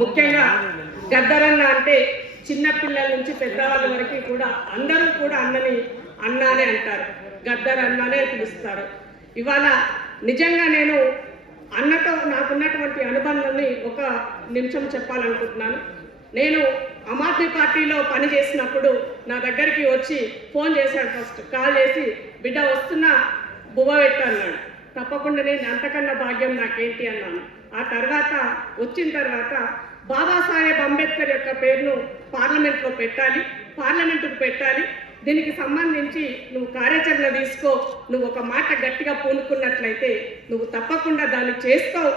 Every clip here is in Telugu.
ముఖ్యంగా గద్దరన్న అంటే చిన్న పిల్లల నుంచి పెద్దవాళ్ళ వరకు కూడా అందరూ కూడా అన్నానే అంటారు, గద్దరన్ననే పిలుస్తారు. ఇవాళ నిజంగా నేను అన్నతో నాకున్నటువంటి అనుబంధాన్ని ఒక నిమిషం చెప్పాలనుకుంటున్నాను. నేను ఆమ్ ఆద్మీ పార్టీలో పనిచేసినప్పుడు నా దగ్గరికి వచ్చి ఫోన్ చేశాడు. ఫస్ట్ కాల్ చేసి, బిడ్డ వస్తున్నా బువ్వ పెట్టు అన్నాడు. తప్పకుండా నేను అంతకన్నా భాగ్యం నాకేంటి అన్నాను. ఆ తర్వాత వచ్చిన తర్వాత బాబాసాహెబ్ అంబేద్కర్ యొక్క పేరును పార్లమెంట్లో పార్లమెంటుకు పెట్టాలి, దీనికి సంబంధించి నువ్వు కార్యాచరణ తీసుకో, నువ్వు ఒక మాట గట్టిగా పూనుకున్నట్లయితే నువ్వు తప్పకుండా దాన్ని చేస్తావు,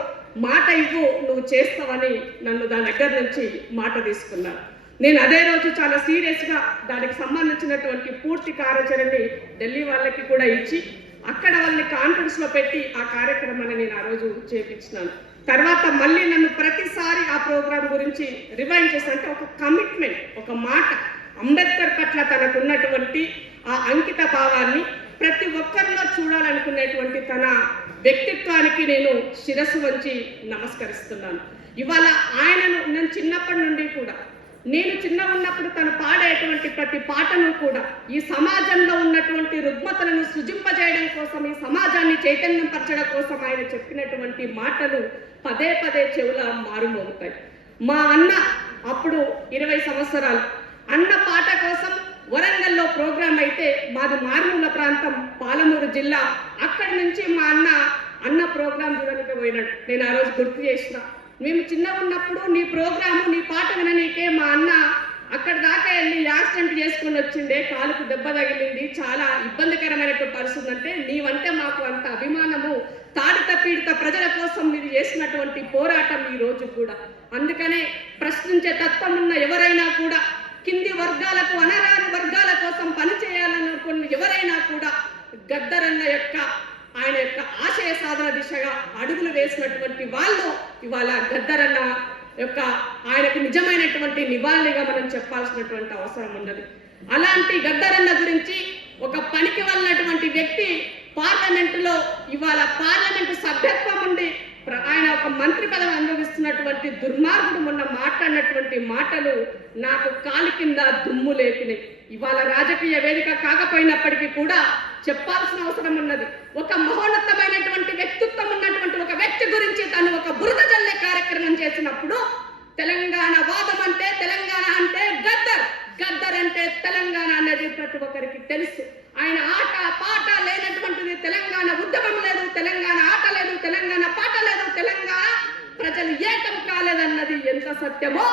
మాట ఇవ్వు, నువ్వు చేస్తావని నన్ను దాని దగ్గర నుంచి మాట తీసుకున్నాను. నేను అదే రోజు చాలా సీరియస్గా దానికి సంబంధించినటువంటి పూర్తి కార్యాచరణని ఢిల్లీ వాళ్ళకి కూడా ఇచ్చి అక్కడ వాళ్ళని కాన్ఫరెన్స్లో పెట్టి ఆ కార్యక్రమాన్ని నేను ఆ రోజు చేపించినాను. తర్వాత మళ్ళీ నన్ను ప్రతిసారి ఆ ప్రోగ్రాం గురించి రివైండ్ చేసి, అంటే ఒక కమిట్మెంట్, ఒక మాట, అంబేద్కర్ పట్ల తనకున్నటువంటి ఆ అంకిత భావాన్ని ప్రతి ఒక్కరిలో చూడాలనుకునేటువంటి తన వ్యక్తిత్వానికి నేను శిరస్సు వంచి నమస్కరిస్తున్నాను. ఇవాళ ఆయనను నేను చిన్నప్పటి నుండి కూడా, నేను చిన్నగా ఉన్నప్పుడు తను పాడేటువంటి ప్రతి పాటను కూడా ఈ సమాజంలో ఉన్నటువంటి రుగ్మతలను సృజింపజేయడం కోసం, ఈ సమాజాన్ని చైతన్యం పరచడం కోసం ఆయన చెప్పినటువంటి మాటలు పదే పదే చెవులా మారుమోగుతాయి. మా అన్న అప్పుడు 20 సంవత్సరాలు, అన్న పాట కోసం వరంగల్లో ప్రోగ్రాం అయితే, మాది మారుమూల ప్రాంతం పాలమూరు జిల్లా, అక్కడి నుంచి మా అన్న ప్రోగ్రాం చూడడానికి పోయినాడు. నేను ఆ రోజు గుర్తు చేసిన, మేము చిన్నగా ఉన్నప్పుడు నీ ప్రోగ్రాము, నీ పాట విననీకే మా అన్న అక్కడ దాకా వెళ్ళి యాక్సిడెంట్ చేసుకుని వచ్చిండే, కాలుకు దెబ్బ తగిలింది, చాలా ఇబ్బందికరమైనటువంటి పరిస్థితి. అంటే నీవంటే మాకు అంత అభిమానము, తాడిత పీడిత ప్రజల కోసం మీరు చేసినటువంటి పోరాటం ఈ రోజు కూడా. అందుకనే ప్రశ్నించే తత్వం ఉన్న ఎవరైనా కూడా, కింది వర్గాలకు, అనరాని వర్గాల కోసం పనిచేయాలనుకున్న ఎవరైనా కూడా గద్దరన్న యొక్క ఆయన యొక్క ఆశయ సాధన దిశగా అడుగులు వేసినటువంటి వాళ్ళు ఇవాళ గద్దరన్న యొక్క ఆయనకు నిజమైనటువంటి నివాళిగా మనం చెప్పాల్సినటువంటి అవసరం ఉన్నది. అలాంటి గద్దరన్న గురించి ఒక పనికి వెళ్ళినటువంటి వ్యక్తి పార్లమెంటులో ఇవాళ పార్లమెంటు సభ్యత్వం ఉండి ఆయన ఒక మంత్రి పదవి అనుభవిస్తున్నటువంటి దుర్మార్గుడు మొన్న మాట్లాడినటువంటి మాటలు నాకు కాలి కింద దుమ్ము లేపినాయి. ఇవాళ రాజకీయ వేదిక కాకపోయినప్పటికీ కూడా చెప్పాల్సిన అవసరం ఉన్నది. ఒక మహోన్నతమైనటువంటి వ్యక్తిత్వం ఉన్నటువంటి ఒక వ్యక్తి గురించి తను ఒక బురద జల్లే కార్యక్రమం చేసినప్పుడు, తెలంగాణ వాదం అంటే, తెలంగాణ అంటే గద్దర్ అంటే తెలంగాణ అనేది ప్రతి ఒక్కరికి తెలుసు. ఆయన ఆట పాట లేనటువంటిది, తెలంగాణ ఉద్యమం లేదు, తెలంగాణ ఆట లేదు, తెలంగాణ పాట లేదు, తెలంగాణ ప్రజలు ఏకం కాలేదన్నది ఎంత సత్యమో,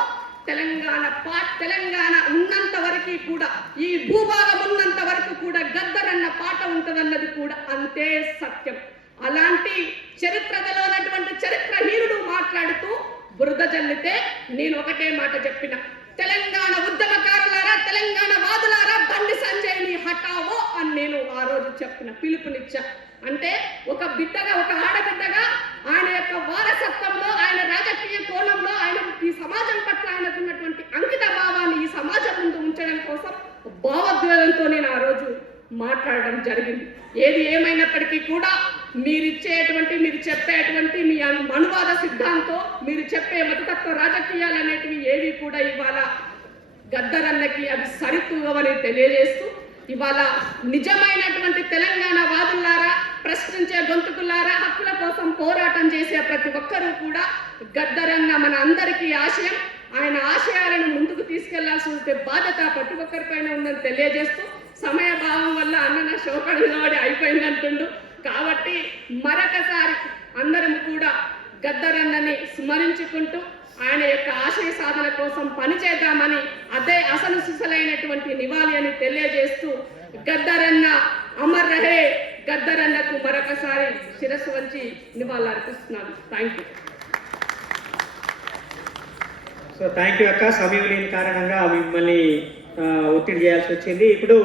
తెలంగాణ ఉన్నంత వరకు కూడా, ఈ భూభాగం ఉన్నంత వరకు కూడా గద్దరన్న పాట ఉంటదన్నది కూడా అంతే సత్యం. అలాంటి చరిత్రలో ఉన్నటువంటి చరిత్రహీనుడు మాట్లాడుతూ బురద జల్లితే నేను ఒకటే మాట చెప్పిన, తెలంగాణ ఉద్యమకారులారా, తెలంగాణ వాదులారా, బండి సంజయ్ని హఠావో అని నేను ఆ రోజు చెప్పిన, పిలుపునిచ్చా. అంటే ఒక బిడ్డగా, ఒక ఆడబిడ్డగా ఆయన యొక్క వారసత్వంలో, ఆయన రాజకీయ కోణంలో, ఆయన ఈ సమాజం పట్ల ఆయనకున్నటువంటి అంకిత భావాన్ని ఈ సమాజం ముందు ఉంచడం కోసం భావోద్వేగంతో నేను ఆ రోజు మాట్లాడడం జరిగింది. ఏది ఏమైనప్పటికీ కూడా మీరు చెప్పేటువంటి మీ మనువాద సిద్ధాంతం, మీరు చెప్పే మతతత్వ రాజకీయాలు అనేటివి ఏవి కూడా ఇవాళ గద్దరన్నకి అవి సరితూగవని తెలియజేస్తూ, ఇవాళ నిజమైనటువంటి తెలంగాణ వాదులారా, ప్రశ్నించే గొంతుకులారా, హక్కుల కోసం పోరాటం చేసే ప్రతి ఒక్కరూ కూడా గద్దరన్న మన అందరికీ ఆశయం. ఆయన ఆశయాలను ముందుకు తీసుకెళ్లాల్సిన బాధ్యత ప్రతి ఒక్కరిపైన ఉందని తెలియజేస్తూ, సమయభావం వల్ల అన్న నా శోకం నిలబడి అయిపోయిందంటుండు. కాబట్టి మరొకసారి అందరం కూడా గద్దరన్నని స్మరించుకుంటూ ఆయన యొక్క ఆశయ సాధన కోసం పనిచేద్దామని, అదే అసలు సిసలైనటువంటి నివాళి అని తెలియజేస్తూ, గద్దరన్న అమర్ రహే, గద్దరన్నకు మరొకసారి శిరస్సు వంచి నివాళులు అర్పిస్తున్నాను. Thank you. So thank you అక్క. సమయం లేని కారణంగా మిమ్మల్ని ఒత్తిడి చేయాల్సి వచ్చింది. ఇప్పుడు